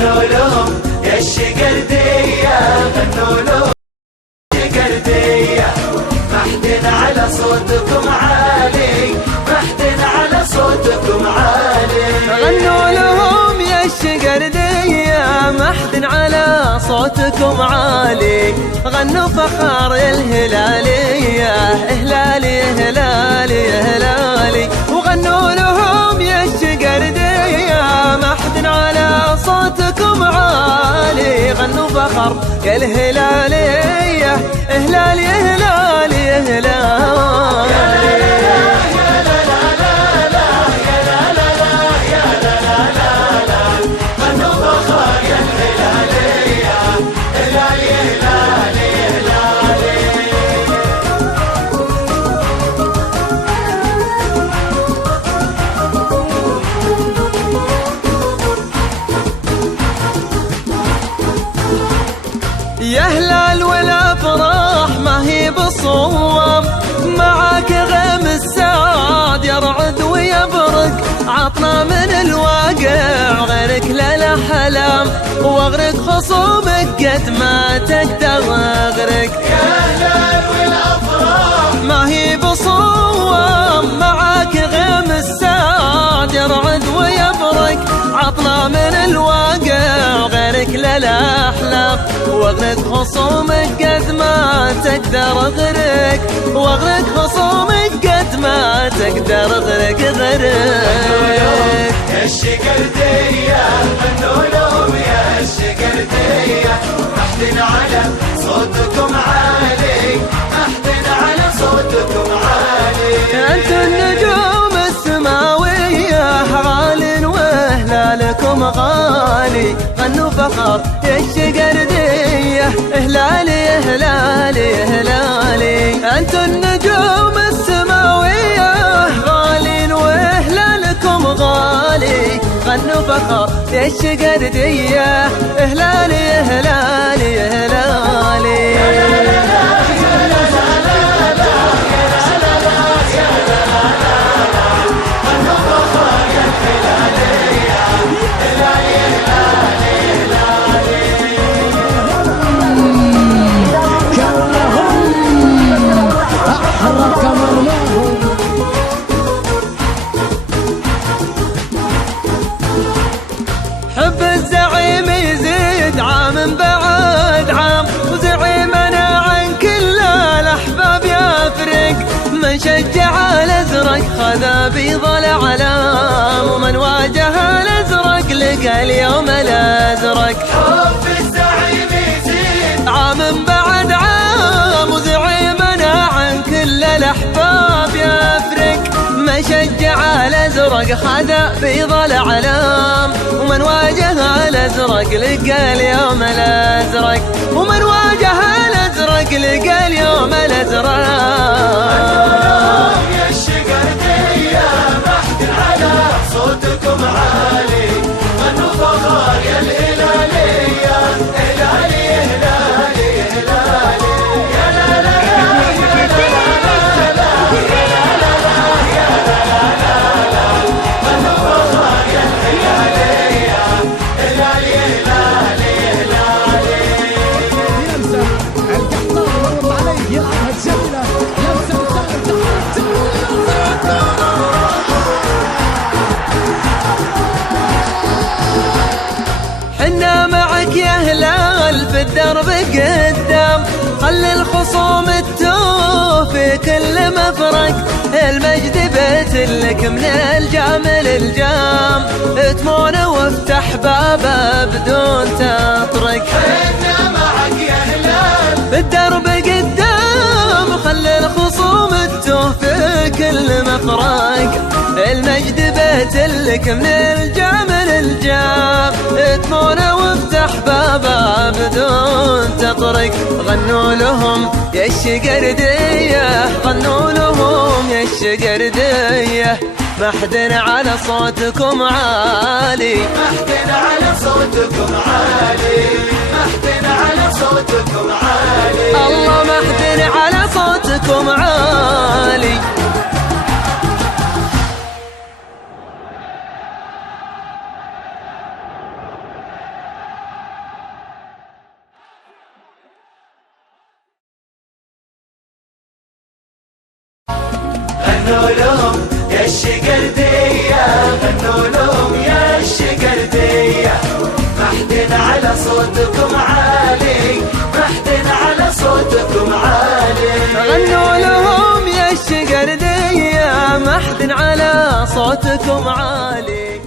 غنوا لهم يا الشقردية، غنوا لهم الشقردية، محدن على صوتكم عالي، محدن على صوتكم عالي. غنوا لهم يا الشقردية، محدن على صوتكم عالي. غنوا فخار الهلالية، هلالي هلالي هلالي. وغنوا لهم يا الشقردية، محدن على صوتكم عالي. غنوا فخر يا الهلالية، هلالي هلالي هلالي. يا هلال والافراح ما هي بالصوم، معاك غيم السعاد يرعد ويبرق. عطنا من الواقع غيرك لا حلام، واغرق خصومك قد ما تقدر اغرق. يا هلال والافراح ما هي بالصوم، معاك غيم السعاد يرعد ويبرق. عطنا من الواقع غيرك لا احلام، واغرق خصومك قد ما تقدر اغرق. واغرق خصومك قد ما تقدر اغرق غرق. يا الشقردية، غنوا لهم يا الشقردية، محدن على صوتكم عالي، محدن على صوتكم عالي. انتم النجوم السماوية غال وهلالكم غالي. غنوا فخر يا الشقردية، هلالي هلالي هلالي. انتم النجوم السماوية غالين وهلالكم غالي. غنوا فخر يا الشقردية، هلالي هلالي هلالي. حب الزعيم يزيد عام بعد عام، وزعيمنا عن كل الأحباب يفرق. من شجع الأزرق خذا بيض الأعلام، ومن واجه الأزرق لقى اليوم الأزرق. حب الزعيم يزيد عام بعد عام، وزعيمنا عن كل الأحباب يفرق. من شجع الأزرق خذا بيض الأعلام، ومن واجه الأزرق لقى اليوم الأزرق. ومن واجه الأزرق لقى اليوم الأزرق. يا الشقردية، محدن على صوتكم عالي، غنوا فخار يا الهلالية، هلالي هلالي هلالي. يا لا لا لا يا لا لا لا يا لا لا يا لا لا، غنوا فخار يا الهلالية، هلالي هلالي هلالي. يلزم القحطان يمر عليه يلعبها جميلة، يلزم حنا معك يا هلال في الدرب قدام. خلي الخصوم التوه في كل مفرق. المجد بيت لك من الجام للجام، تمون وافتح بابه بدون تطرق. حنا معك يا هلال في الدرب قدام، خلي الخصوم التوه في كل مفرق. المجد بيت لك من الجام للجام، تمون وافتح بابه بدون تطرق. غنوا لهم يا الشقردية، غنوا لهم يا الشقردية، محدن على صوتكم عالي، محدن على صوتكم عالي، محدن على صوتكم عالي. الله محدن على صوتكم عالي. غنوا لهم يا الشقردية، غنوا لهم يا الشقردية. محدن على صوتكم عالي، محدن على صوتكم عالي. غنوا لهم يا الشقردية، محدن على صوتكم عالي.